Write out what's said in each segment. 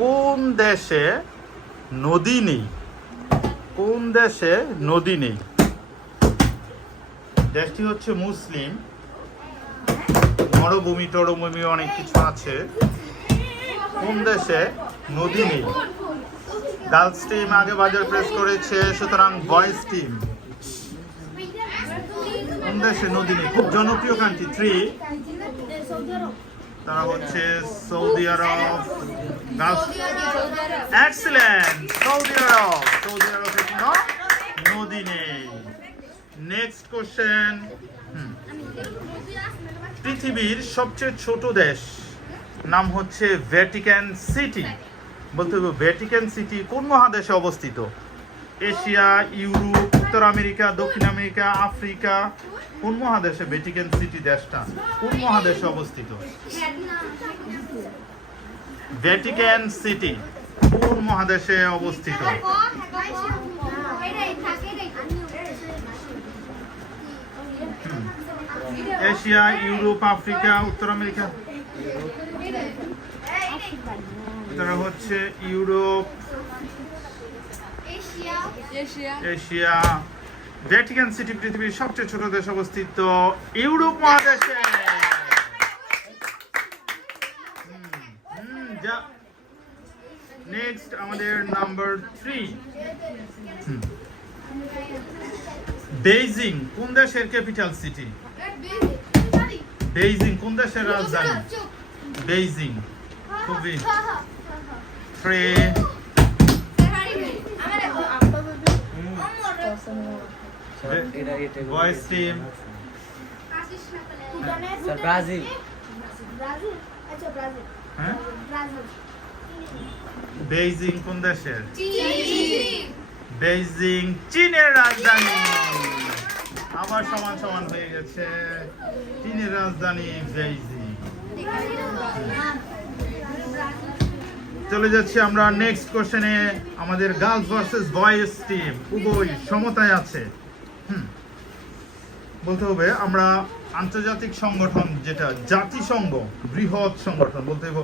কোন দেশে নদী নেই? কোন দেশে নদী নেই? দেশটি হচ্ছে মুসলিম। মরুভূমি, টরভূমি অনেক কিছু আছে। কোন দেশে নদী নেই? গার্লস টিম আগে বাজার প্রেস করেছে, সুতরাং বয়েজ টিম কোন দেশে নদী নেই? খুব জনপ্রিয় কান্ট্রি থ্রি তারা হচ্ছে Saudi Arab excellent Saudi Arab, Saudi আরবে নদী নেই। নেক্সট কোশ্চেন পৃথিবীর সবচেয়ে ছোট দেশ, নাম হচ্ছে ভ্যাটিক্যান সিটি বলতে হবে ভ্যাটিকান সিটি কোন মহাদেশে অবস্থিত? এশিয়া, ইউরোপ উত্তর আমেরিকা, দক্ষিণ আমেরিকা, আফ্রিকা, কোন মহাদেশে ভ্যাটিকান সিটি দেশটা? কোন মহাদেশে অবস্থিত? ভ্যাটিকান সিটি কোন মহাদেশে অবস্থিত? এশিয়া, ইউরোপ, আফ্রিকা, উত্তর আমেরিকা? তারা হচ্ছে ইউরোপ। এশিয়া। ভ্যাটিকান সিটি পৃথিবীর সবচেয়ে ছোট দেশ অবস্থিত ইউরোপ মহাদেশে। নেক্সট আমাদের নাম্বার থ্রি বেইজিং কোন দেশের ক্যাপিটাল সিটি বেইজিং কোন দেশের রাজধানী? বেইজিং খুবই three boys team sir Brazil হ্যাঁ? বেইজিং কোন দেশের? বেইজিং চীনের রাজধানী। আবার সমান সমান হয়ে গেছে। চীনের রাজধানী বেইজিং চলে যাচ্ছি আমরা নেক্সট কোশ্চেনে আমাদের গার্লস ভার্সেস বয়েজ টিম উভয় সমতায় আছে। হুম। বলতে হবে, আমরা আন্তর্জাতিক সংগঠন যেটা, জাতিসংঘ, বৃহৎ সংগঠন, বলতে হবে,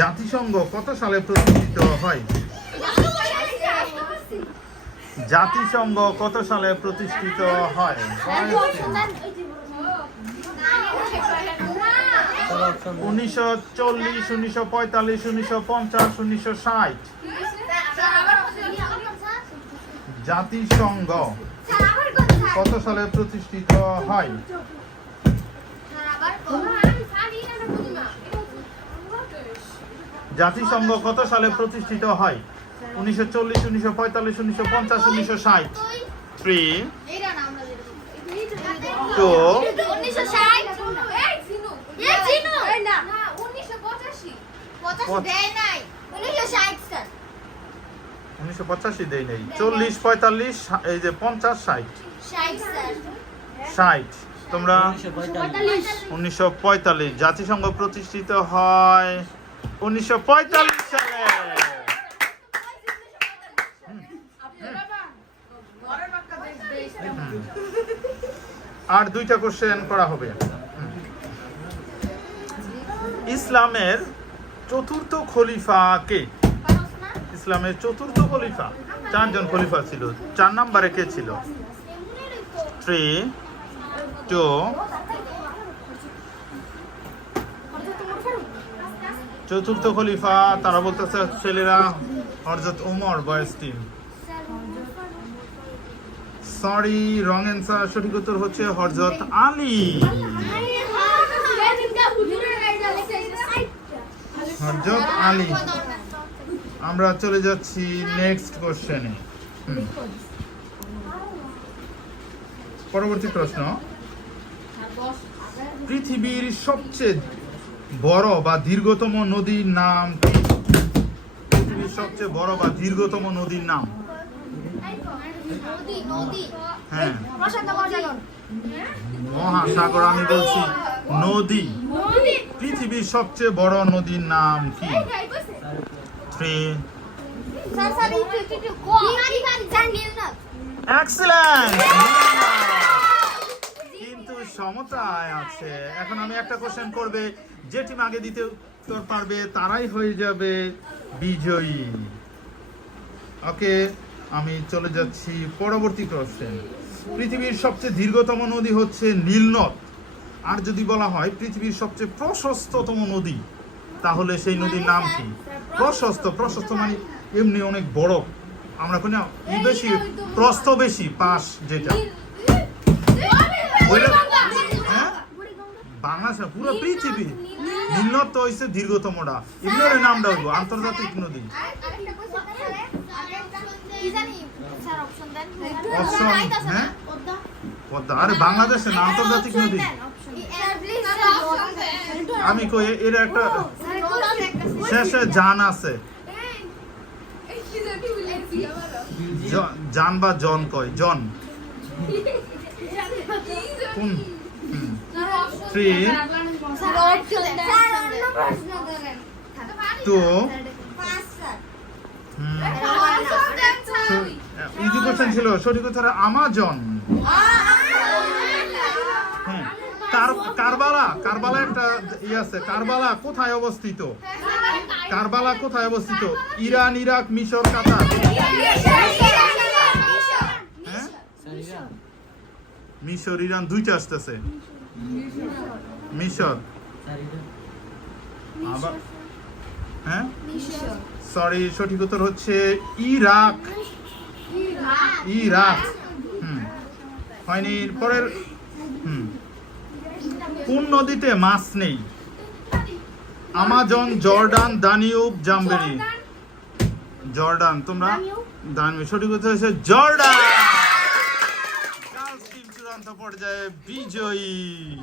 জাতিসংঘ কত সালে প্রতিষ্ঠিত হয়? জাতিসংঘ কত সালে প্রতিষ্ঠিত হয়? উনিশশো চল্লিশ উনিশশো পঁয়তাল্লিশ উনিশশো পঞ্চাশ উনিশশো ষাট। জাতিসংঘ কত সালে প্রতিষ্ঠিত হয়? জাতিসংঘ কত সালে প্রতিষ্ঠিত হয়? উনিশশো চল্লিশ উনিশশো পঁয়তাল্লিশ উনিশশো পঞ্চাশ উনিশশো ষাট। থ্রি টু উনিশশো পঁচাশি দেই নেই। চল্লিশ পঁয়তাল্লিশ এই যে পঞ্চাশ ষাট। ষাট তোমরা উনিশশো পঁয়তাল্লিশ। জাতিসংঘ প্রতিষ্ঠিত হয় উনিশশো পঁয়তাল্লিশ সালে। আর দুইটা কোশ্চেন করা হবে। ইসলামের চতুর্থ খলিফা কে? ইসলামের চতুর্থ খলিফা। চারজন খলিফা ছিল। চার নাম্বারে কে ছিল? থ্রি টু চতুর্থ খলিফা, তারা বলতেছে ছেলেরা, হরজত ওমর, বয়স টিম সরি রং অ্যান্সার সঠিক উত্তর হচ্ছে হরজত আলী। হরজত আলী, আমরা চলে যাচ্ছি নেক্সট কোশ্চেনে পরবর্তী প্রশ্ন। পৃথিবীর সবচেয়ে বড় বা দীর্ঘতম নদীর নাম পৃথিবীর সবচেয়ে বড় বা দীর্ঘতম নদীর নাম। হ্যাঁ। মহাসাগর। আমি বলছি নদী। পৃথিবীর সবচেয়ে বড় নদীর নাম কি? থ্রি কিন্তু সমতায় আছে। এখন আমি একটা কোশ্চেন করবে যে টিম আগে দিতে উত্তর পারবে তারাই হয়ে যাবে বিজয়ী। ওকে আমি চলে যাচ্ছি পরবর্তী কোশ্চেন পৃথিবীর সবচেয়ে দীর্ঘতম নদী হচ্ছে নীলনদ। আর যদি বলা হয় পৃথিবীর সবচেয়ে প্রশস্ততম নদী, তাহলে সেই নদীর নাম কি? প্রশস্ত। প্রশস্ত মানে এমনি অনেক বড়। আমরা কোন বেশি, প্রস্থ বেশি, পাশ যেটা। হ্যাঁ? বাংলাদেশ পুরো পৃথিবী। নীলনদ তো হয়েছে দীর্ঘতমটা। এমনি নামটা হইব, আন্তর্জাতিক নদী। হ্যাঁ? পদ্মা আরে বাংলাদেশে না আন্তর্জাতিক নদী আমি কই এর একটা শেষে জান আছে জান বা জন কয় জন কোন কোশ্চেন ছিল সঠিক উত্তর আমাজন। হ্যাঁ কার কারবালা কারবালা একটা ই আছে কারবালা কোথায় অবস্থিত? কারবালা কোথায় অবস্থিত? ইরান ইরাক মিশর কাতার। হ্যাঁ? মিশর ইরান দুইটা আসতেছে। মিশর। হ্যাঁ? সরি সঠিক উত্তর হচ্ছে ইরাক। হুম। হয়নি, পরের, হুম। কোন নদীতে মাছ নেই? Amazon, Jordan, Danube, Zambezi. Jordan, তোমরা? দানিউব। সঠিক উত্তর হচ্ছে জর্ডান। চূড়ান্ত পর্যায়ে বিজয়ী।